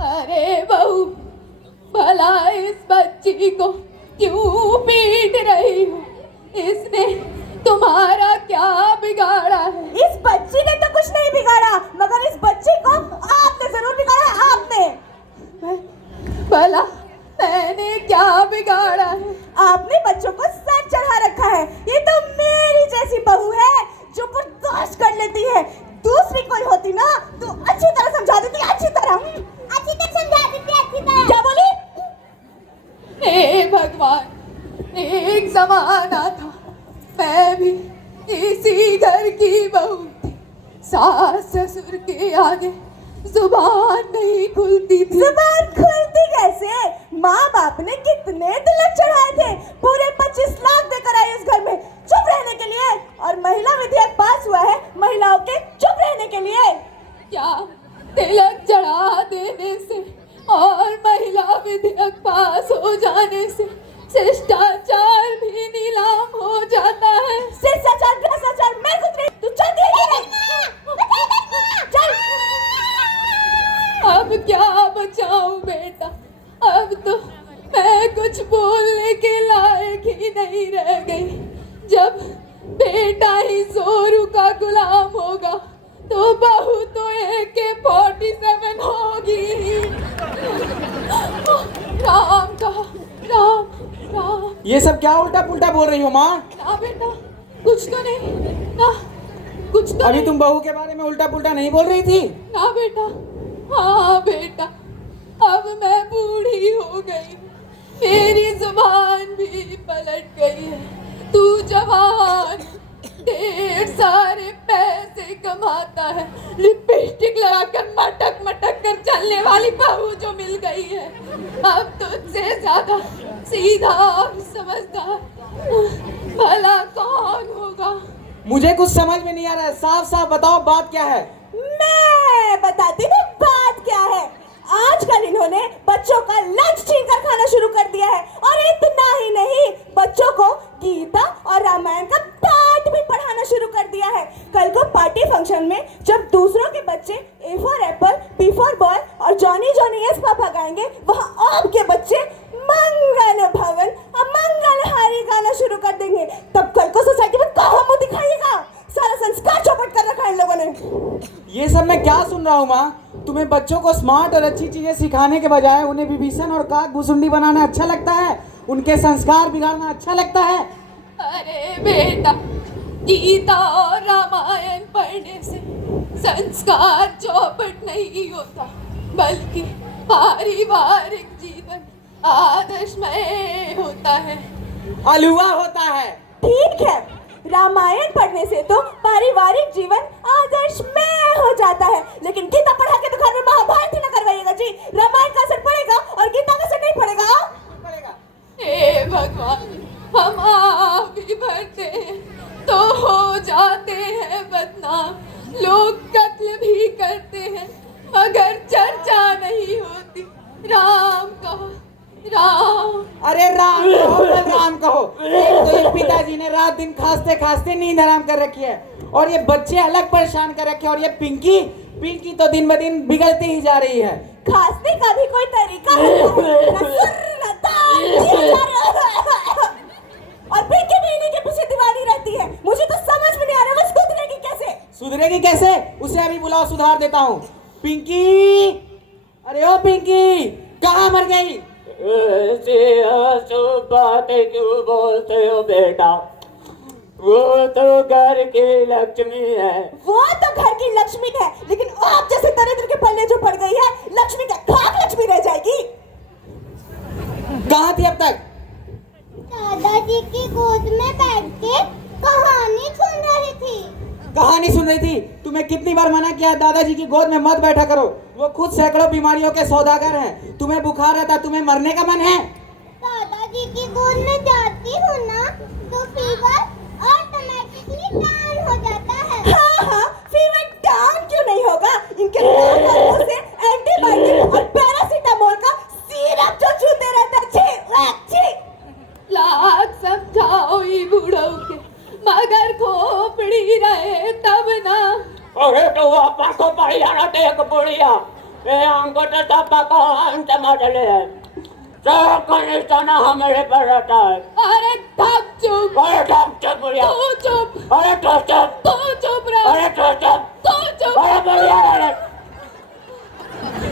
अरे बहू, भला इस बच्ची को क्यों पीट रही हो? इसने तुम्हारा क्या बिगाड़ा है? इस बच्ची ने तो कुछ नहीं बिगाड़ा, मगर इस बच्ची को आपने जरूर बिगाड़ा है। आपने भला मैंने क्या बिगाड़ा है? आपने बच्चों को सर चढ़ा रखा है। ये तो मेरी जैसी बहू है जो बर्दाश्त कर लेती है। दूसरी कोई होती ना तो अच्छी तरह समझा देती, अच्छी तरह समझा देती, अच्छी तरह। क्या बोली? हे भगवान, एक जमाना था मैं भी इसी घर की बहू थी। सास ससुर के आगे जुबान नहीं खुलती थी। जुबान खुलती कैसे? माँ बाप ने कितने तिलक चढ़ाए थे, पूरे 25 लाख देकर आई इस घर में चुप रहने के लिए। और महिला विधेयक पास हुआ है महिलाओं के चुप रहने के लिए। क्या तिलक चढ़ा देने से और महिला विधेयक पास हो जाने से शिष्टाचार भी नीलाम हो जाता है? शिष्टाचार भ्रष्टाचार मैं कुछ नहीं, तू चल दे। चल। अब क्या बचाऊं बेटा? अब तो मैं कुछ बोलने के लायक ही नहीं रह गई। जब बेटा ही जोरू का गुलाम होगा तो बहू तो AK-47 होगी। राम का राम राम। ये सब क्या उल्टा पुल्टा बोल रही हो माँ? ना बेटा, कुछ तो नहीं ना, कुछ तो अभी नहीं। तुम बहू के बारे में उल्टा पुल्टा नहीं बोल रही थी? ना बेटा, हाँ बेटा, अब मैं बूढ़ी हो गई, मेरी जुबान भी पलट गई है। तू जवान, ढेर सारे पैसे कमाता है, लिपस्टिक लगाकर मटक मटक कर चलने वाली बहू जो मिल गई है, अब तुझसे ज्यादा सीधा और समझदार भला कौन होगा? मुझे कुछ समझ में नहीं आ रहा है, साफ साफ बताओ बात क्या है? मैं बताती हूँ बात क्या है। आजकल इन्होंने बच्चों का लंच छीनकर खाना शुरू कर दिया है, और इतना ही नहीं, बच्चों को गीता और रामायण का पाठ भी पढ़ाना शुरू कर दिया है। कल को पार्टी फंक्शन में जब दूसरों के बच्चे A for Apple, B for boy और जॉनी जॉनी यस पापा गाएंगे, वहाँ आपके बच्चे मंगल भवन मंगल हारी गाना शुरू कर देंगे। तब कल को सोसाइटी में कहाँ मुँह दिखाइएगा? सारा संस्कार चौपट कर रखा है इन लोगों ने। ये सब मैं क्या सुन रहा हूँ माँ? तुम्हें बच्चों को स्मार्ट और अच्छी चीजें सिखाने के बजाय उन्हें विभीषण और काक भुसुंडी बनाना अच्छा लगता है, उनके संस्कार बिगाड़ना अच्छा लगता है। अरे बेटा, गीता और रामायण पढ़ने से संस्कार चौपट नहीं होता, बल्कि पारिवारिक जीवन आदर्शमय होता है। हलवा होता है। ठीक है, रामायण पढ़ने से तो पारिवारिक जीवन आदर्शमय हो जाता है, लेकिन गीता पढ़ा के तो घर में महाभारत ही न करवाइएगा जी। रामायण का असर पड़ेगा और गीता का असर नहीं पड़ेगा। हे भगवान, हम भी भरते हैं तो हो जाते हैं बदनाम, लोग कत्ल भी करते हैं मगर चर्चा नहीं होती। राम कहो, राम। अरे राम कहो, राम कहो। एक तो ये पिताजी ने रात दिन खांसते खांसते नींद हराम कर रखी है, और ये बच्चे अलग परेशान कर रखे हैं, और ये पिंकी तो दिन ब दिन बिगड़ती ही जा रही है। खांसने का भी कोई तरीका और पिंकी भी इन्हीं के पीछे दीवानी रहती है। मुझे तो समझ में नहीं आ रहा वो सुधरेगी कैसे? सुधरेगी कैसे? उसे अभी बुलाओ, सुधार देता हूँ। पिंकी, अरे ओ पिंकी, कहाँ मर गई? बातें क्यों बोलते हो बेटा? वो तो घर की लक्ष्मी है। वो तो घर की लक्ष्मी है, लेकिन आप जैसे दरिद्र के पल्ले जो पड़ गई है, लक्ष्मी का खाक लक्ष्मी रह जाएगी। कहाँ थी अब तक? दादाजी की गोद में बैठ के कहानी सुन रही थी। कहानी सुन रही थी? तुम्हें कितनी बार मना किया दादाजी की गोद में मत बैठा करो, वो खुद सैकड़ों बीमारियों के सौदागर हैं। तुम्हें बुखार आता, तुम्हें मरने का मन है? दादाजी की गोद में जाती हूँ ना तो फीवर ऑटोमेटिकली डाउन हो जाता है। हाँ, फीवर डाउन क्यों नहीं होगा? इनके नाक से एंटीबायोटिक और पैरासीटामोल का सिरप जो चूते रहते हैं। लाख समझाओ ई बूढ़ों के, मगर खोपड़ी रहे तब ना। अरे तो आपा को बढ़िया ना देख बुढ़िया, ये अंगूठा तो पकवान टमाटर है, सब का निशाना हमारे पर रहता है। अरे थक चुप, अरे चुप बुढ़िया, तू चुप, अरे चुप, तू चुप रह, अरे चुप, तू चुप। अरे बुढ़िया।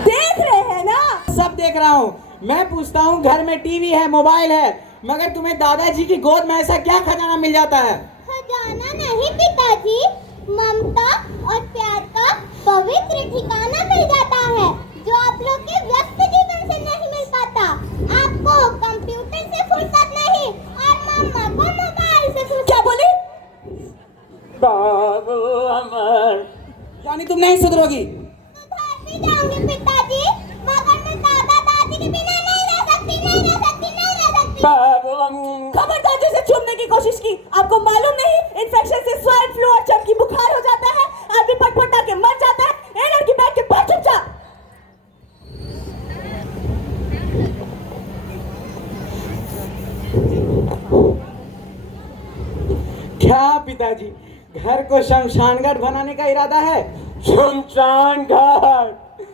देख रहे हैं ना? सब देख रहा हूँ। मैं पूछता हूँ, घर में टीवी है, मोबाइल है, मगर तुम्हें दादाजी की गोद में ऐसा क्या खजाना मिल जाता है? खजाना नहीं पिताजी, ममता और प्यार का पवित्र ठिकाना मिल जाता है, जो आप लोग के व्यस्त जीवन से नहीं मिल पाता। आपको कंप्यूटर से फुर्सत नहीं और मम्मा को मोबाइल से फुर्सत। क्या बोली? बाबू अमर, यानी तुम नहीं सुधरोगी? सुधर भी जाऊंगी पिताजी, मगर मैं दादा दादी के बिना नहीं रह सकती, नहीं रह सकती, नहीं रह सकती। बाबू खबरदार जैसे चूमने की कोशिश की। आपको मालूम नहीं, इन्फेक्शन से स्वाइन फ्लू और चमकी बुखार हो जाता है, आदमी पटपटा के मर जाता है। ए लड़की बैठ के पढ़ चुपचाप। क्या पिताजी, घर को शमशान घाट बनाने का इरादा है? शमशान घाट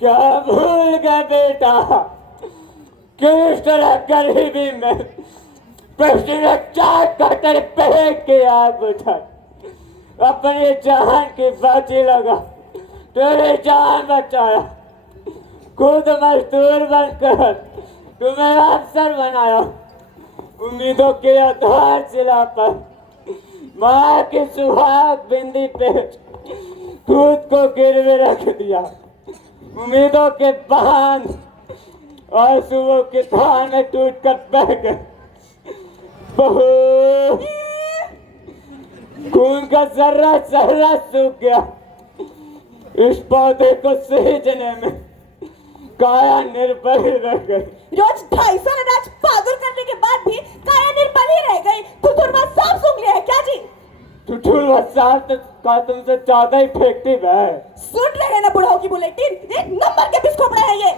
क्या भूल गए बेटा, किस तरह गरीबी में प्रेसिडेंट चार कटर पेट के आग बुझा, अपनी जान की बाजी लगा, तेरी जान बचाया, खुद मजदूर बनकर तुम्हें अफसर बनाया, उम्मीदों के आधारशिला पर माँ की सुहाग बिंदी पे खुद को गिरवे रख दिया, उम्मीदों के बांध और सुबह के धान में टूट कर बह गए। बहू, खून का जर्रा जर्रा सूख गया, इस पौधे को सींचने में काया निर्बल रह गई। रोज 250 अनाज पागुर करने के बाद भी काया निर्बल ही रह गई। तुतुरवा सांप सूंघ लिया है क्या जी? टुटुल सांप का तुमसे ज्यादा इफेक्टिव है। सुन रहे हैं ना बुढ़ाओ की बुलेटिन, एक नंबर के बिस्कोपड़े हैं ये।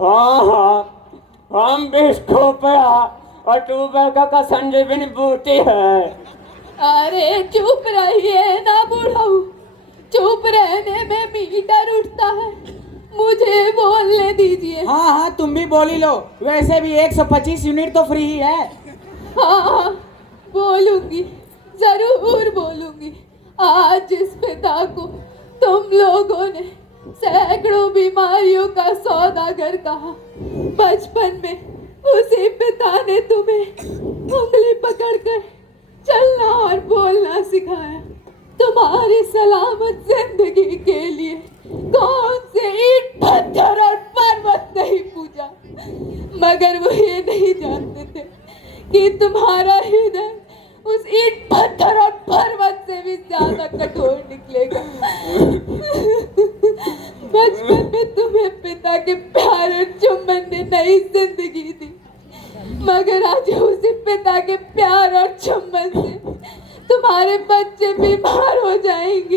हाँ, हम भी इसको पे और ट्यूबवेल का संजीवनी बूटी है। अरे चुप रहिए ना बुढ़ाऊ, चुप रहने में मीटर उठता है, मुझे बोलने दीजिए। हाँ हाँ, तुम भी बोली लो, वैसे भी 125 यूनिट तो फ्री ही है। हाँ, बोलूंगी, जरूर बोलूंगी। आज जिस पिता को तुम लोगों ने सैकड़ों बीमारियों का सौदागर कहा, बचपन में उसी पिता ने तुम्हें उंगली पकड़कर चलना और बोलना सिखाया। तुम्हारी सलामत जिंदगी के लिए कौन से ईंट पत्थर और पर्वत नहीं पूजा, मगर वो ये नहीं जानते थे कि तुम्हारा हृदय उस ईंट पत्थर और पर्वत से भी ज्यादा कठोर निकलेगा। बचपन में तुम्हें पिता के प्यार और चुम्बन ने नई जिंदगी दी, मगर आज उसी पिता के प्यार और चुम्बन से तुम्हारे बच्चे बीमार हो जाएंगे।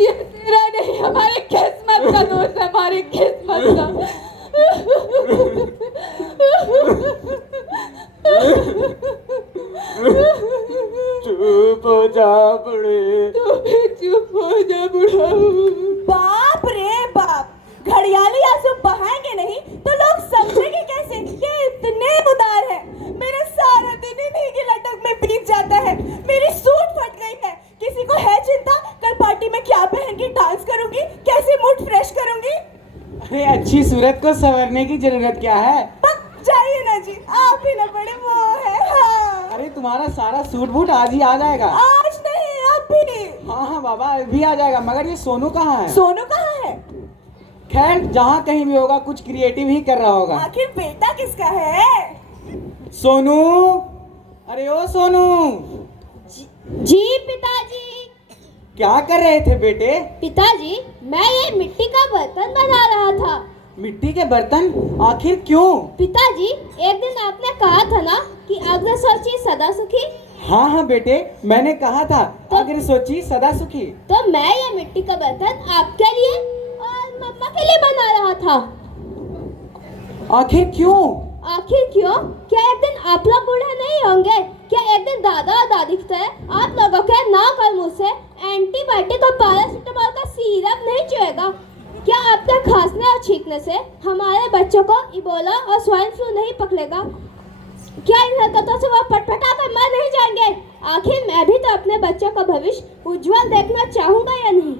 ये तेरा नहीं, हमारी किस्मत का दोष है, हमारी किस्मत का। चुप हो जा बड़े, तू भी चुप हो जा बुढ़ाऊ। बाप रे बाप, घड़ियाली आंसू बहाएंगे नहीं तो लोग समझेंगे कैसे कि इतने उदार है। मेरा सारा दिन इन्हीं की लटक में बीत जाता है। मेरी सूट फट गई है, किसी को है चिंता कल पार्टी में क्या पहन के डांस करूंगी, कैसे मूड फ्रेश करूंगी? अरे अच्छी सूरत को संवरने की जरूरत क्या है? पक जाइए ना जी, आप ही ना पड़े वो है। हाँ, अरे तुम्हारा सारा सूट बूट आज ही आ जाएगा। आज नहीं, अब भी। हाँ हाँ बाबा, अभी आ जाएगा। मगर ये सोनू कहाँ है? सोनू कहाँ है? खैर, जहाँ कहीं भी होगा कुछ क्रिएटिव ही कर रहा होगा। आखिर बेटा किसका है? सोनू, अरे ओ सोनू, जी पिताजी। क्या कर रहे थे बेटे? पिताजी, मैं ये मिट्टी का बर्तन बना रहा था। मिट्टी के बर्तन? आखिर क्यों? पिताजी, एक दिन आपने कहा था ना कि अग्र सोची सदा सुखी। हाँ हाँ बेटे, मैंने कहा था अगर सोची सदा सुखी। तो मैं ये मिट्टी का बर्तन आपके लिए और मम्मा के लिए बना रहा था। आखिर क्यों? आखिर क्यों? क्या एक दिन आप लोग बूढ़े नहीं होंगे? क्या एक दिन दादा और दादी की तरह आप लोगों के नाक और मुंह से एंटीबायोटिक और पैरासिटामोल का सिरप नहीं चुएगा? क्या आपके खांसने और छींकने से हमारे बच्चों को इबोला और स्वाइन फ्लू नहीं पकड़ेगा? क्या इन हरकतों से वो पटपटा कर मर नहीं जाएंगे? आखिर मैं भी तो अपने बच्चों का भविष्य उज्जवल देखना चाहूंगा या नहीं?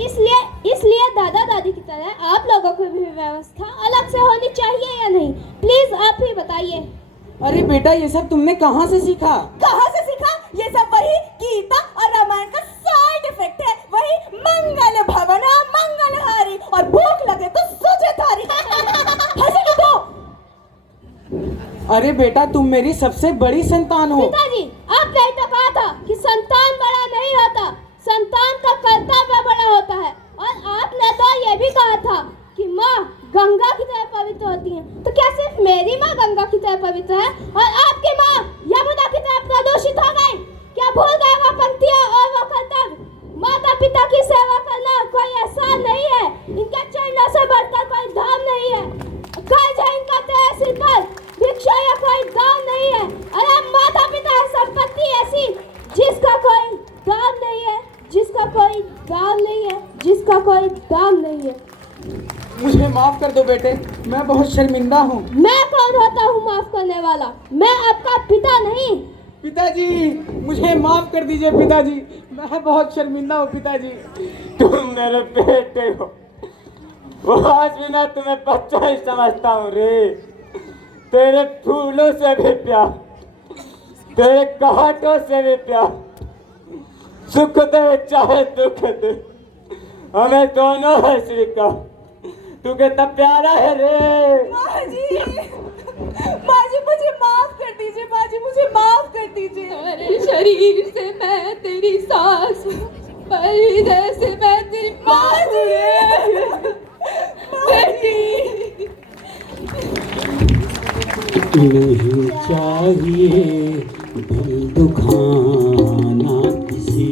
इसलिए दादा दादी की तरह आप लोगों की भी व्यवस्था अलग से होनी चाहिए या नहीं? प्लीज आप ही बताइए। अरे बेटा, ये सब तुमने कहाँ से सीखा? कहाँ से सीखा? ये सब वही गीता और रामायण का साइड इफेक्ट है। वही मंगल भवन मंगलहारी और भूख लगे तो सूझे थारी। हंसी क्यों तो? अरे बेटा, तुम मेरी सबसे बड़ी संतान हो। पिताजी, आपने ही तो कहा था कि संतान बड़ा नहीं होता, संतान का कर्तव्य बड़ा होता है। और आपने तो ये भी कहा था कि माँ गंगा की तरह पवित्र होती है। तो क्या सिर्फ मेरी माँ गंगा की तरह पवित्र है और आपकी माँ यमुना की तरह प्रदूषित हो गई? क्या भूल गए वो पंक्तियाँ और वो कर्तव्य? माता पिता की सेवा करना कोई एहसान नहीं है, इनके चरणों से बढ़कर कोई धाम नहीं है। कर्ज है इनका तेरे सिर पर, भिक्षा या कोई दाम नहीं है। अरे माता पिता है संपत्ति ऐसी जिसका कोई दाम नहीं है, जिसका कोई दाम नहीं है, जिसका कोई दाम नहीं है। मुझे माफ कर दो बेटे, मैं बहुत शर्मिंदा हूँ। मैं कौन होता हूँ माफ करने वाला? मैं आपका पिता नहीं। पिताजी, मुझे माफ कर दीजिए पिताजी, मैं बहुत शर्मिंदा हूँ पिताजी। तुम मेरे बेटे हो, वो आज भी मैं तुम्हें बच्चा ही समझता हूँ रे। तेरे फूलों से भी प्यार, तेरे कहाटों से भी प्यार, सुख दे चाहे दुख दे, हमें दोनों है स्वीकार। तू कितना प्यारा है रे। माँ जी मुझे माफ कर दीजिए। माँ जी मुझे माफ कर दीजिए। तुम्हारे शरीर से मैं तेरी सांस हूँ, पर हृदय से मैं तेरी माँ हूँ। नहीं चाहिए दिल दुखाना किसी